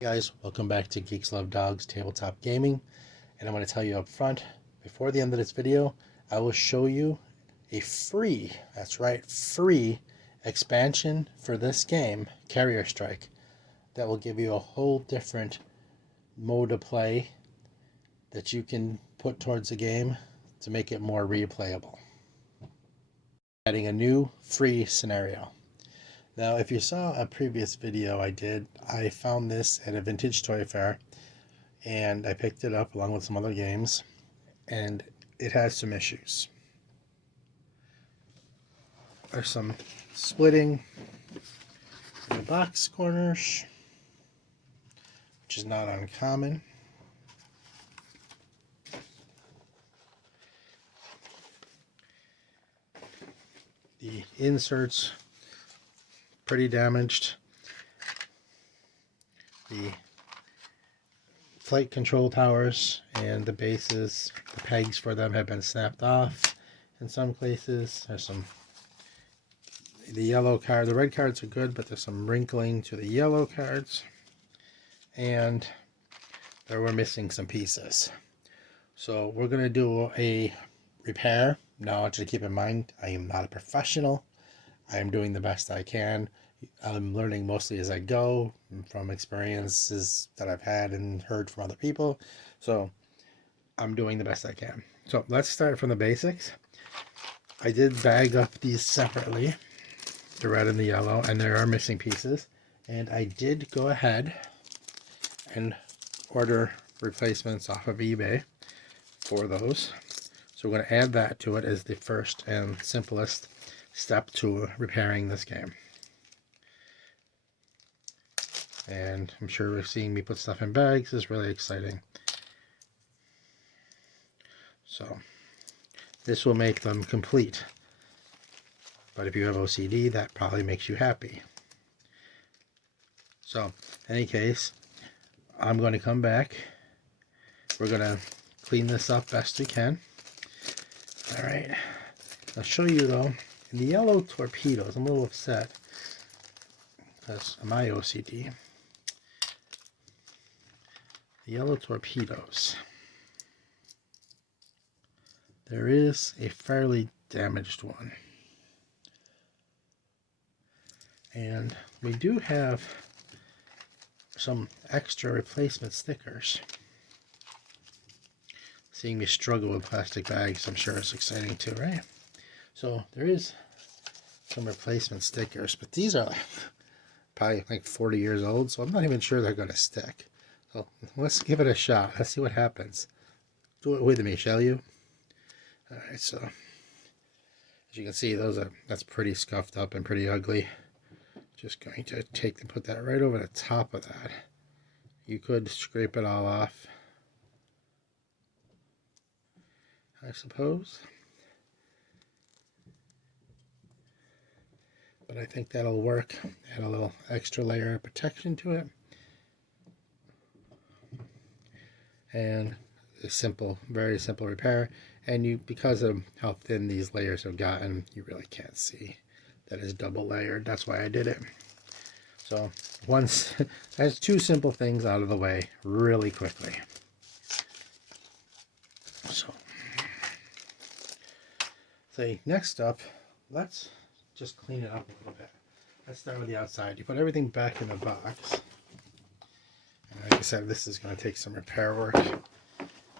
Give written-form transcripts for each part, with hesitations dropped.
Hey guys, welcome back to GeeksLoveDogs Tabletop Gaming, and I'm going to tell you up front, before the end of this video, I will show you a free, that's right, free expansion for this game, Carrier Strike, that will give you a whole different mode of play that you can put towards the game to make it more replayable. Adding a new free scenario. Now, if you saw a previous video I found this at a vintage toy fair, and I picked it up along with some other games, and it has some issues. There's some splitting in the box corners, which is not uncommon. The inserts pretty damaged. The flight control towers and the bases, the pegs for them have been snapped off in some places. There's some, the yellow card, the red cards are good, but there's some wrinkling to the yellow cards, and there we're missing some pieces. So we're going to do a repair. Now, to keep in mind, I am not a professional. I am doing the best I can. I'm learning mostly as I go from experiences that I've had and heard from other people. So I'm doing the best I can. So let's start from the basics. I did bag up these separately, the red and the yellow, and there are missing pieces. And I did go ahead and order replacements off of eBay for those. So we're going to add that to it as the first and simplest step to repairing this game. And I'm sure seeing me put stuff in bags is really exciting. So this will make them complete. But if you have OCD, that probably makes you happy. So in any case, I'm going to come back. We're going to clean this up best we can. All right. I'll show you though. In the yellow torpedoes, I'm a little upset because of my OCD. The yellow torpedoes. There is a fairly damaged one. And we do have some extra replacement stickers. Seeing me struggle with plastic bags, I'm sure it's exciting too, right? So there is some replacement stickers, but these are probably like 40 years old, so I'm not even sure they're going to stick. So let's give it a shot. Let's see what happens. Do it with me, shall you? All right, so as you can see, that's pretty scuffed up and pretty ugly. Just going to put that right over the top of that. You could scrape it all off, I suppose. But I think that'll work. Add a little extra layer of protection to it. And a simple, very simple repair. And because of how thin these layers have gotten, you really can't see that it's double layered. That's why I did it. So once that's two simple things out of the way really quickly. So next up, let's just clean it up a little bit. Let's start with the outside. You put everything back in the box. And like I said, this is going to take some repair work.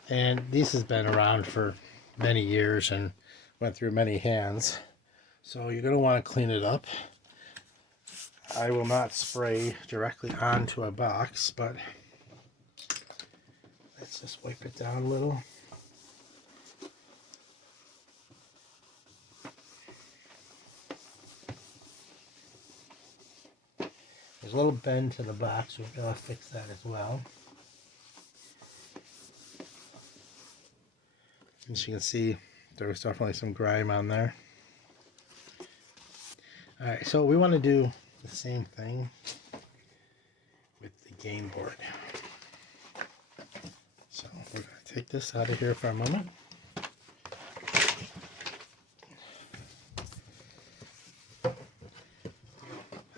And this has been around for many years and went through many hands. So you're going to want to clean it up. I will not spray directly onto a box, but let's just wipe it down a little. There's a little bend to the box, so we'll fix that as well. As you can see, there was definitely some grime on there. Alright, so we want to do the same thing with the game board. So we're going to take this out of here for a moment.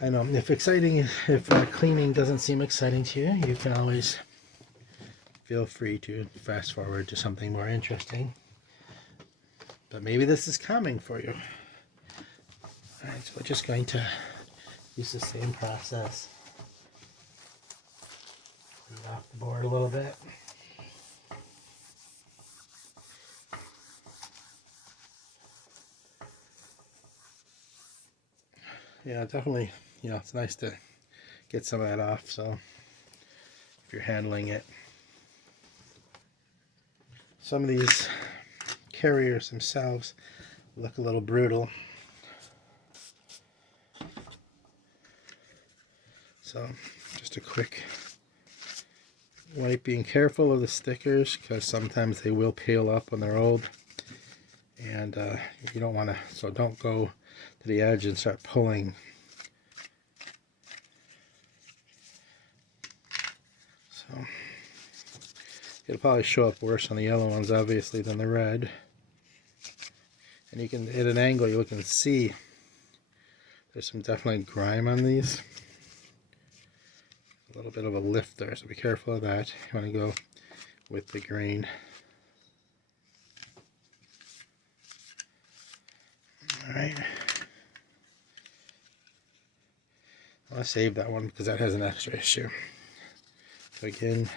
I know if cleaning doesn't seem exciting to you, you can always feel free to fast forward to something more interesting. But maybe this is calming for you. Alright, so we're just going to use the same process. Clean off the board a little bit. Yeah, definitely, it's nice to get some of that off, so if you're handling it. Some of these carriers themselves look a little brutal. So, just a quick wipe, being careful of the stickers because sometimes they will peel up when they're old. And you don't want to, so don't go to the edge and start pulling. So it'll probably show up worse on the yellow ones, obviously, than the red. And you can, at an angle, you can see there's some definitely grime on these. A little bit of a lift there, so be careful of that. You want to go with the grain. Alright. I'll save that one because that has an extra issue. So again,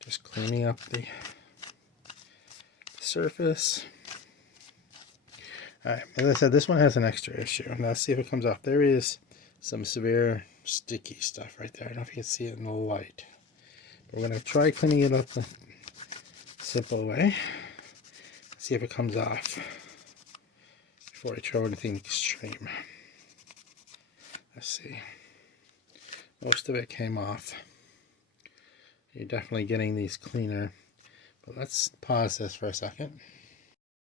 just cleaning up the surface. Alright, as I said, this one has an extra issue. Now let's see if it comes off. There is some severe sticky stuff right there. I don't know if you can see it in the light. But we're going to try cleaning it up the simple way. See if it comes off before I try anything extreme. Let's see. Most of it came off. You're definitely getting these cleaner. But let's pause this for a second.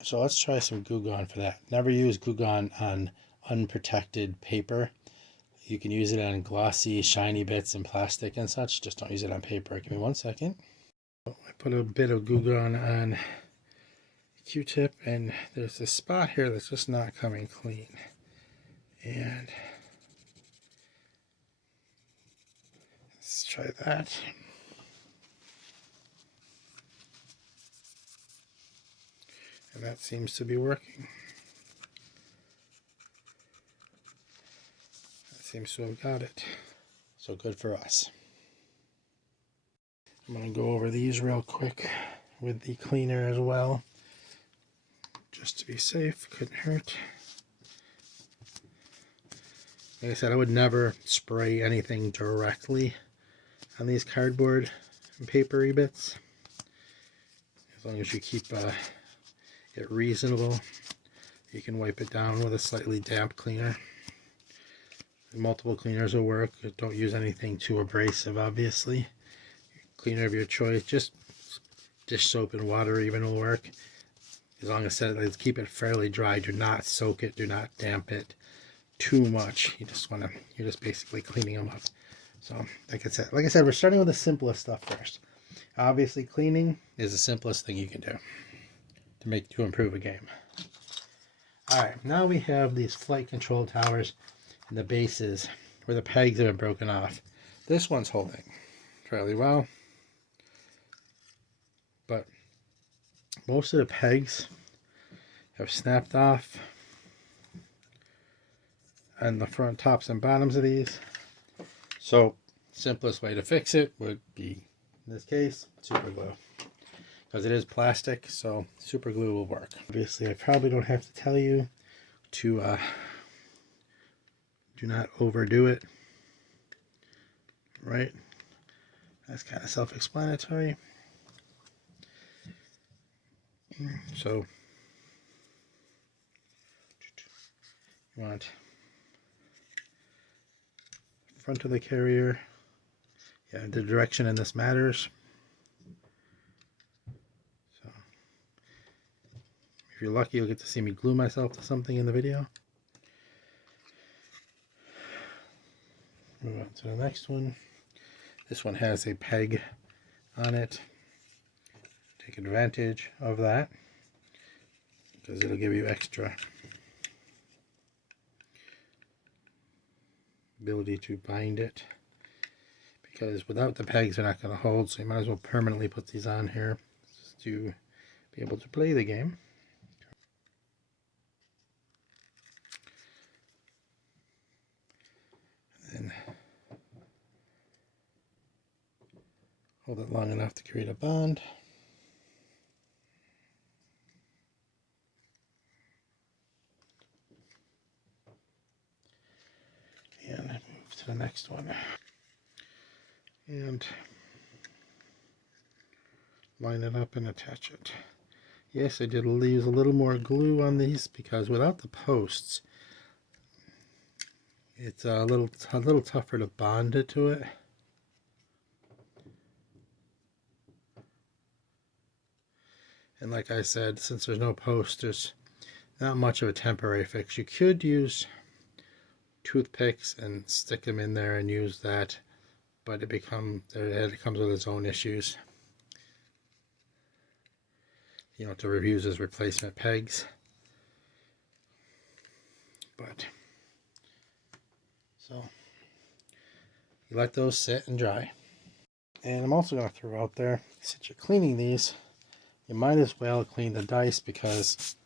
So let's try some Goo Gone for that. Never use Goo Gone on unprotected paper. You can use it on glossy, shiny bits and plastic and such. Just don't use it on paper. Give me 1 second. I put a bit of Goo Gone on Q-tip, and there's this spot here that's just not coming clean. And let's try that. And that seems to be working. That seems to have got it. So good for us. I'm going to go over these real quick with the cleaner as well. Just to be safe, couldn't hurt. Like I said, I would never spray anything directly on these cardboard and papery bits. As long as you keep it reasonable, you can wipe it down with a slightly damp cleaner. Multiple cleaners will work. Don't use anything too abrasive, obviously. Cleaner of your choice, just dish soap and water even will work. As long as let's keep it fairly dry. Do not soak it, do not damp it too much. You're just basically cleaning them up. So like I said, we're starting with the simplest stuff first. Obviously cleaning is the simplest thing you can do to improve a game. Alright, now we have these flight control towers and the bases where the pegs have been broken off. This one's holding fairly well, but most of the pegs have snapped off on the front tops and bottoms of these. So simplest way to fix it would be, in this case, super glue. Because it is plastic, so super glue will work. Obviously, I probably don't have to tell you to do not overdo it. Right? That's kind of self-explanatory. So you want front of the carrier. Yeah, the direction in this matters. So if you're lucky, you'll get to see me glue myself to something in the video. Move on to the next one. This one has a peg on it. Take advantage of that. because it'll give you extra ability to bind it, because without the pegs they're not going to hold, so you might as well permanently put these on here just to be able to play the game. And hold it long enough to create a bond. And move to the next one. And line it up and attach it. Yes, I did use a little more glue on these because without the posts, it's a little tougher to bond it to it. And like I said, since there's no post, there's not much of a temporary fix. You could use toothpicks and stick them in there and use that, but it comes with its own issues. You know, to use as replacement pegs. But so you let those sit and dry. And I'm also going to throw out there, since you're cleaning these, you might as well clean the dice, because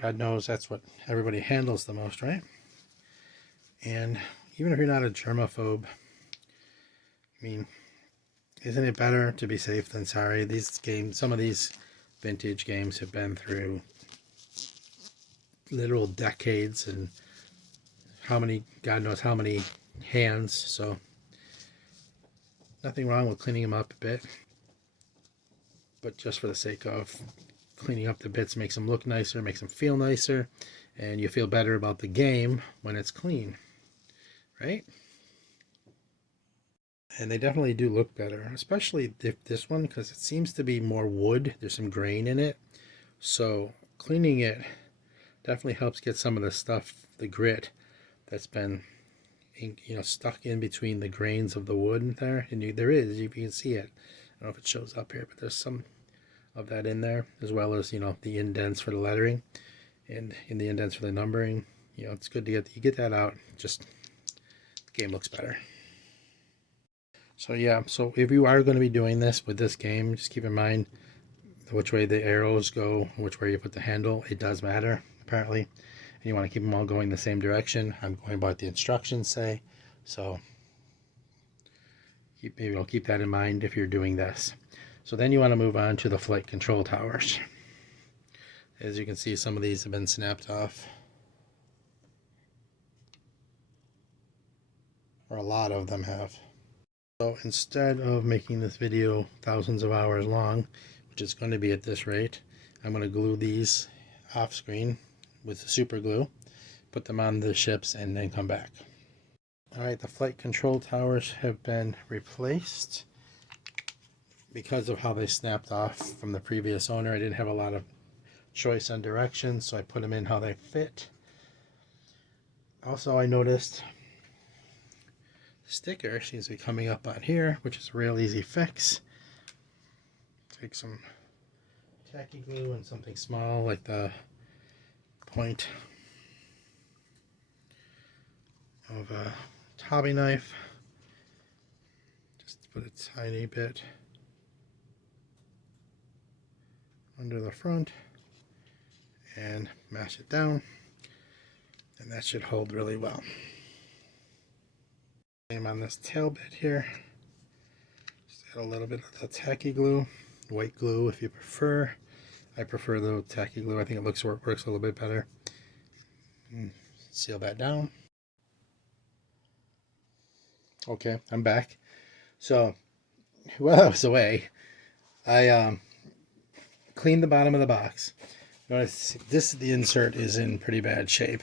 God knows that's what everybody handles the most, right? And even if you're not a germaphobe, I mean, isn't it better to be safe than sorry? These games, some of these vintage games have been through literal decades and God knows how many hands, so nothing wrong with cleaning them up a bit, but just for the sake of cleaning up the bits makes them look nicer, makes them feel nicer, and you feel better about the game when it's clean, right? And they definitely do look better, especially this one, because it seems to be more wood. There's some grain in it, so cleaning it definitely helps get some of the stuff, the grit that's been, you know, stuck in between the grains of the wood in there. And you can see it. I don't know if it shows up here, but there's some of that in there, as well as, you know, the indents for the lettering and in the indents for the numbering. You know, it's good to get that out. Just the game looks better. So yeah, so if you are going to be doing this with this game, just keep in mind which way the arrows go, which way you put the handle. It does matter, apparently. And you want to keep them all going the same direction. I'm going by what the instructions say. So maybe I'll keep that in mind if you're doing this. So then you want to move on to the flight control towers. As you can see, some of these have been snapped off. Or a lot of them have. So instead of making this video thousands of hours long, which is going to be at this rate, I'm going to glue these off screen with the super glue, put them on the ships, and then come back. Alright, the flight control towers have been replaced. Because of how they snapped off from the previous owner, I didn't have a lot of choice on direction, so I put them in how they fit. Also, I noticed sticker seems to be coming up on here, which is a real easy fix. Take some tacky glue and something small like the point of a hobby knife. Just put a tiny bit under the front and mash it down, and that should hold really well. Same on this tail bit here. Just add a little bit of the tacky glue, white glue if you prefer. I prefer the tacky glue. I think it works a little bit better. Seal that down. Okay, I'm back. So while I was away, I cleaned the bottom of the box. Notice the insert is in pretty bad shape.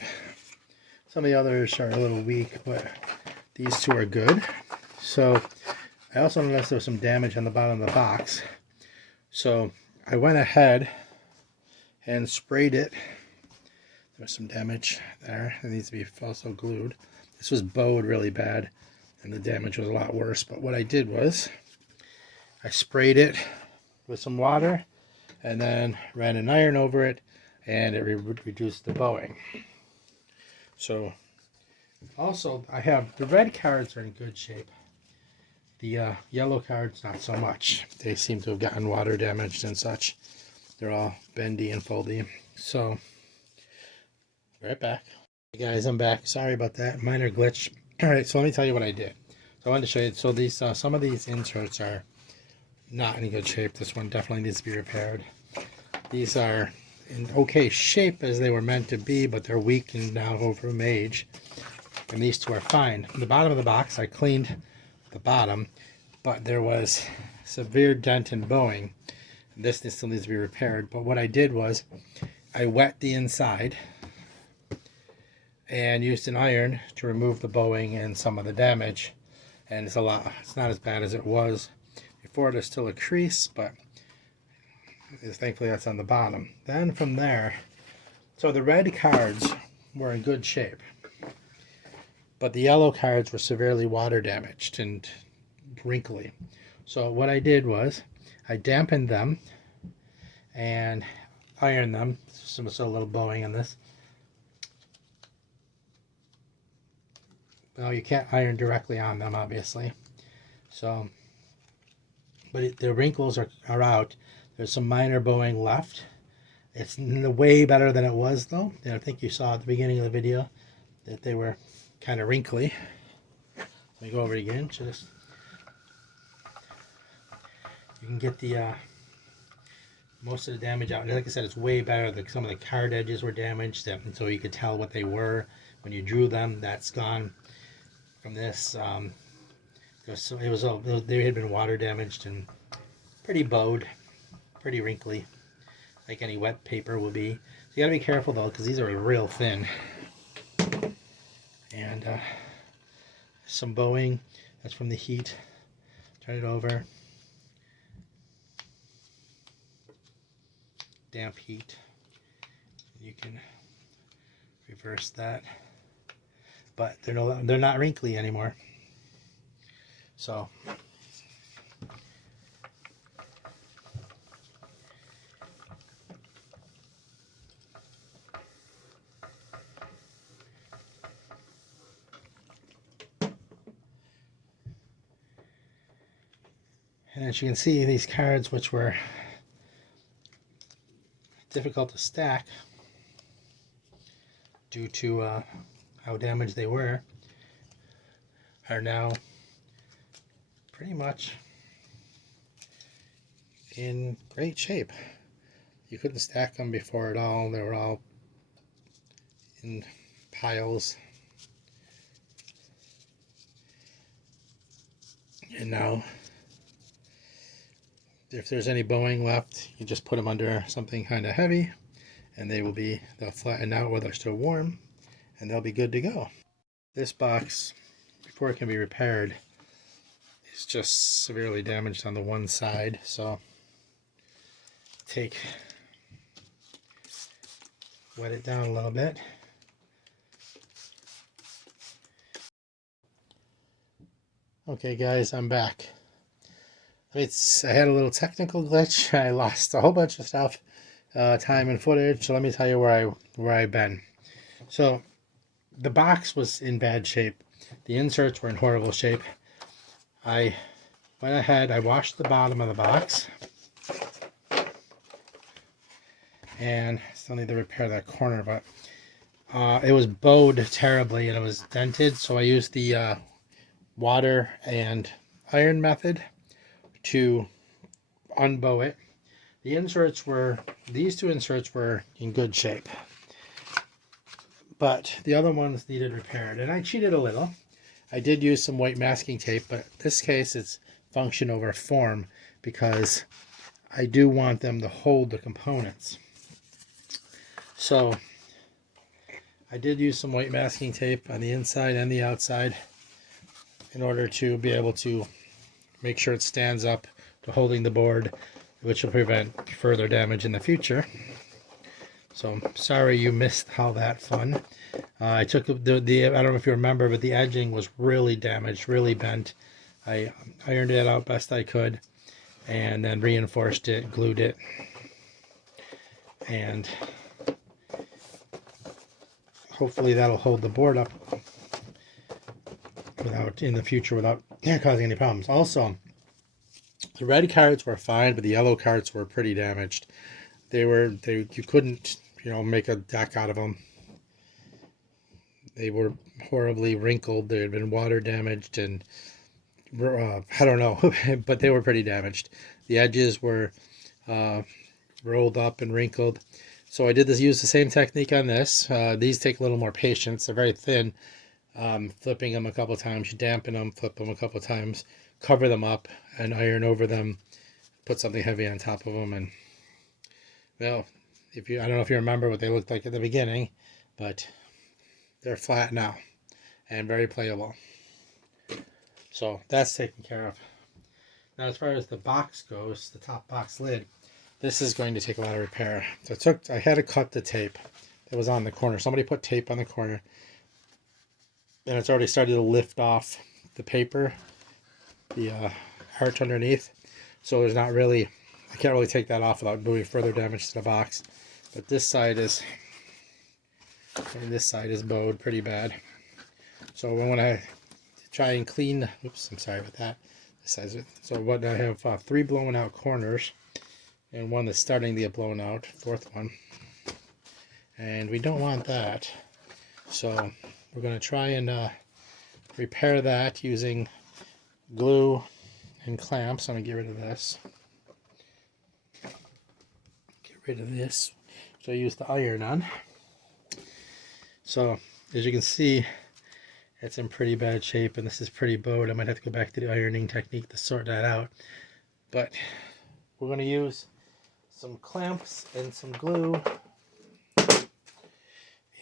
Some of the others are a little weak, but these two are good. So I also noticed there was some damage on the bottom of the box. So I went ahead and sprayed it. There was some damage there. It needs to be also glued. This was bowed really bad, and the damage was a lot worse. But what I did was I sprayed it with some water and then ran an iron over it. and it would reduce the bowing. So also I have the red cards are in good shape. The yellow cards not so much. They seem to have gotten water damaged and such. They're all bendy and foldy. So right back. Hey guys, I'm back. Sorry about that. Minor glitch. Alright, so let me tell you what I did. So I wanted to show you. So these some of these inserts are not in good shape. This one definitely needs to be repaired. These are in okay shape as they were meant to be, but they're weak and now over from age. And these two are fine. The bottom of the box, I cleaned the bottom, but there was severe dent in bowing. This still needs to be repaired. But what I did was I wet the inside and used an iron to remove the bowing and some of the damage. And it's not as bad as it was before. There's still a crease, but thankfully that's on the bottom. Then from there, so the red cards were in good shape, but the yellow cards were severely water damaged and wrinkly. So what I did was I dampened them and ironed them. So a little bowing on this. Well, you can't iron directly on them, obviously. So, but the wrinkles are out. There's some minor bowing left. It's way better than it was, though. And I think you saw at the beginning of the video that they were kind of wrinkly. Let me go over it again. Just you can get the most of the damage out. And like I said, it's way better. Some of the card edges were damaged, and so you could tell what they were when you drew them. That's gone from this. They had been water damaged and pretty bowed, pretty wrinkly, like any wet paper will be. So you gotta be careful though, because these are real thin. And some bowing. That's from the heat. Turn it over. Damp heat. You can reverse that. But they're not wrinkly anymore. So and as you can see, these cards, which were difficult to stack due to how damaged they were, are now pretty much in great shape. You couldn't stack them before at all. They were all in piles. And now, if there's any bowing left, you just put them under something kind of heavy, and they'll flatten out while they're still warm, and they'll be good to go. This box, before it can be repaired, is just severely damaged on the one side. So wet it down a little bit. Okay guys, I'm back. I had a little technical glitch. I lost a whole bunch of stuff, time and footage. So let me tell you where I've been. So the box was in bad shape. The inserts were in horrible shape. I went ahead, I washed the bottom of the box, and still need to repair that corner, but it was bowed terribly and it was dented, so I used the water and iron method to unbow it. These two inserts were in good shape, but the other ones needed repaired, and I cheated a little. I did use some white masking tape, but in this case it's function over form, because I do want them to hold the components. So I did use some white masking tape on the inside and the outside in order to be able to make sure it stands up to holding the board, which will prevent further damage in the future. So I'm sorry you missed all that fun. I took I don't know if you remember, but the edging was really damaged, really bent. I ironed it out best I could, and then reinforced it, glued it, and hopefully that'll hold the board up in the future without causing any problems. Also, the red cards were fine, but the yellow cards were pretty damaged. You couldn't, make a deck out of them. They were horribly wrinkled. They had been water damaged, and I don't know, but they were pretty damaged. The edges were rolled up and wrinkled. So I use the same technique on this. These take a little more patience. They're very thin. Flipping them a couple times, you dampen them, flip them a couple times, cover them up, and iron over them. Put something heavy on top of them, and well, I don't know if you remember what they looked like at the beginning, but they're flat now and very playable. So that's taken care of. Now, as far as the box goes, the top box lid, this is going to take a lot of repair. So I had to cut the tape that was on the corner. Somebody put tape on the corner, and it's already started to lift off the paper, the arch underneath. So there's not really, I can't really take that off without doing further damage to the box. But this side is, and this side is bowed pretty bad. So when I try and clean, oops, I'm sorry about that. So what I have 3 blown out corners, and one that's starting to get blown out, 4th one. And we don't want that. So we're going to try and repair that using glue and clamps. I'm going to get rid of this. So I use the iron on. So as you can see, it's in pretty bad shape, and this is pretty bowed. I might have to go back to the ironing technique to sort that out. But we're going to use some clamps and some glue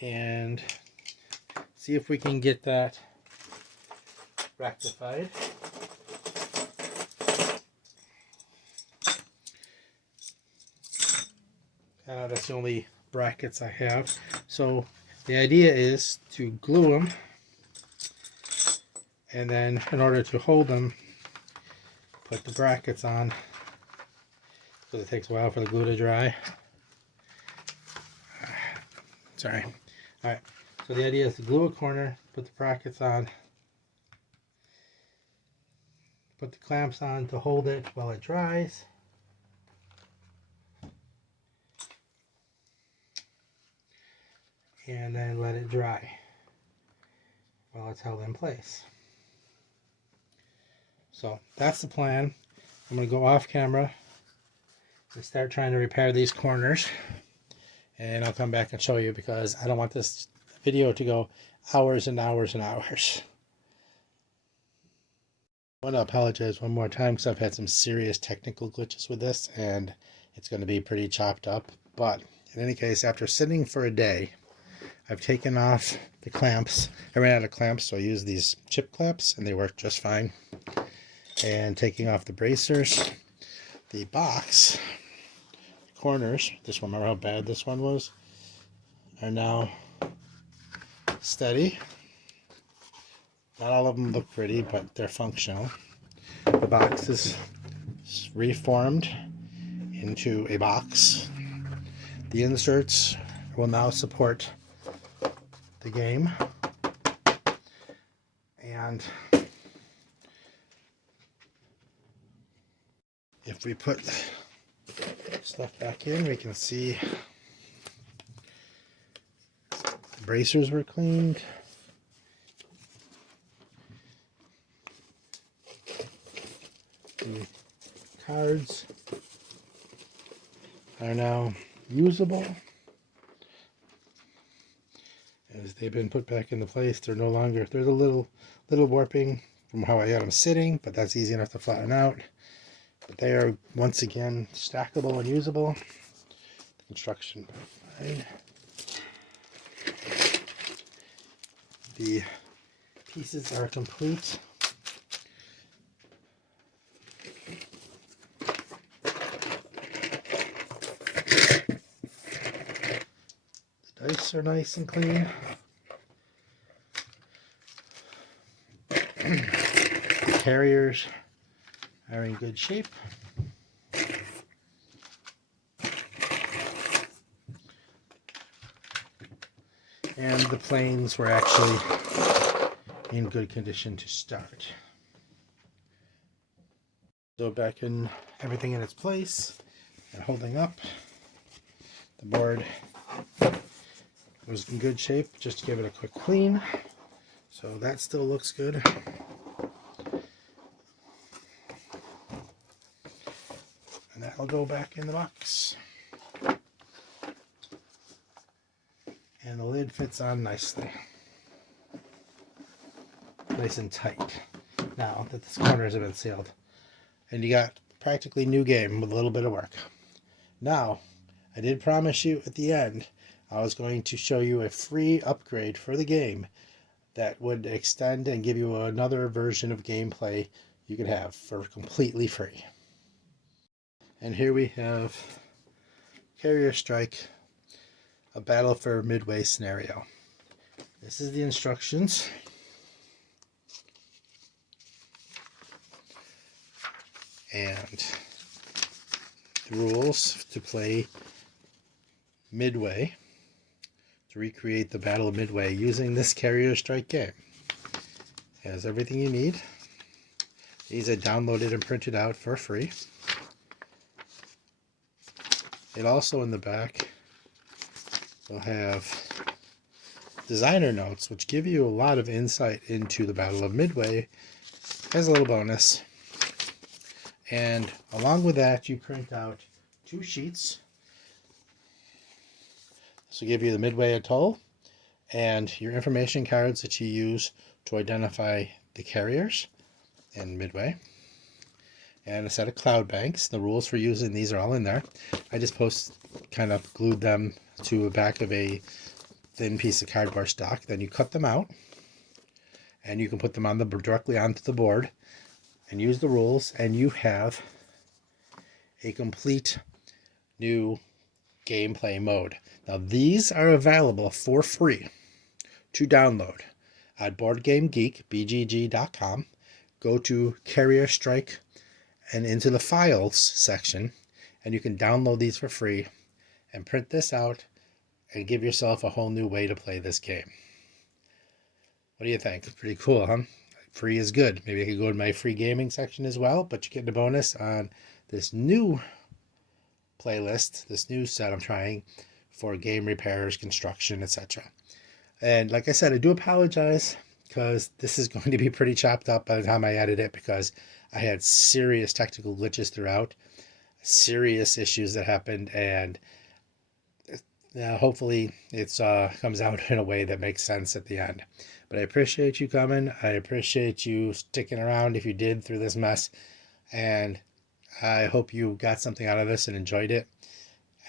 and see if we can get that rectified. That's the only brackets I have. So the idea is to glue them, and then in order to hold them, put the brackets on, because it takes a while for the glue to dry. Sorry. Alright, so the idea is to glue a corner, put the brackets on, put the clamps on to hold it while it dries, and then let it dry while it's held in place. So that's the plan. I'm going to go off camera and start trying to repair these corners, and I'll come back and show you, because I don't want this video to go hours and hours and hours. I want to apologize one more time because I've had some serious technical glitches with this, and it's going to be pretty chopped up. But in any case, after sitting for a day, I've taken off the clamps. I ran out of clamps, so I used these chip clamps, and they work just fine. And taking off the bracers, the box corners, this one, remember how bad this one was, are now steady. Not all of them look pretty, but they're functional. The box is reformed into a box. The inserts will now support the game. And if we put stuff back in, we can see the bracers were cleaned. The cards are now usable. As they've been put back into place, they're no longer, there's a little warping from how I had them sitting, but that's easy enough to flatten out. But they are once again stackable and usable. The construction fine. The pieces are complete. The dice are nice and clean. The carriers are in good shape. And the planes were actually in good condition to start. So back in everything in its place and holding up. The board was in good shape, just to give it a quick clean. So that still looks good. And that'll go back in the box. And the lid fits on nicely. Nice and tight. Now that the corners have been sealed. And you got practically new game with a little bit of work. Now, I did promise you at the end I was going to show you a free upgrade for the game that would extend and give you another version of gameplay you could have for completely free. And here we have Carrier Strike, a battle for Midway scenario. This is the instructions. And the rules to play Midway, to recreate the Battle of Midway using this Carrier Strike game. It has everything you need. These I downloaded and printed out for free. It also in the back will have designer notes, which give you a lot of insight into the Battle of Midway as a little bonus. And along with that, you print out 2 sheets. This will give you the Midway Atoll and your information cards that you use to identify the carriers in Midway. And a set of cloud banks. The rules for using these are all in there. I just kind of glued them to the back of a thin piece of cardboard stock. Then you cut them out, and you can put them on directly onto the board and use the rules, and you have a complete new gameplay mode. Now these are available for free to download at BoardGameGeek.com. Go to Carrier Strike and into the files section, and you can download these for free and print this out and give yourself a whole new way to play this game. What do you think? Pretty cool, huh? Free is good. Maybe I could go to my free gaming section as well, but you get a bonus on this new playlist, this new set I'm trying for game repairs, construction, etc. And like I said, I do apologize because this is going to be pretty chopped up by the time I edit it, because I had serious technical glitches throughout, serious issues that happened, and hopefully it comes out in a way that makes sense at the end. But I appreciate you coming. I appreciate you sticking around if you did through this mess. And I hope you got something out of this and enjoyed it.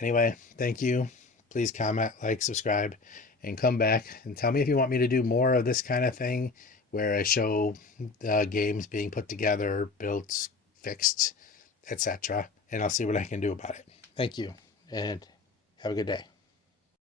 Anyway, thank you. Please comment, like, subscribe, and come back and tell me if you want me to do more of this kind of thing where I show the games being put together, built, fixed, etc. And I'll see what I can do about it. Thank you, and have a good day.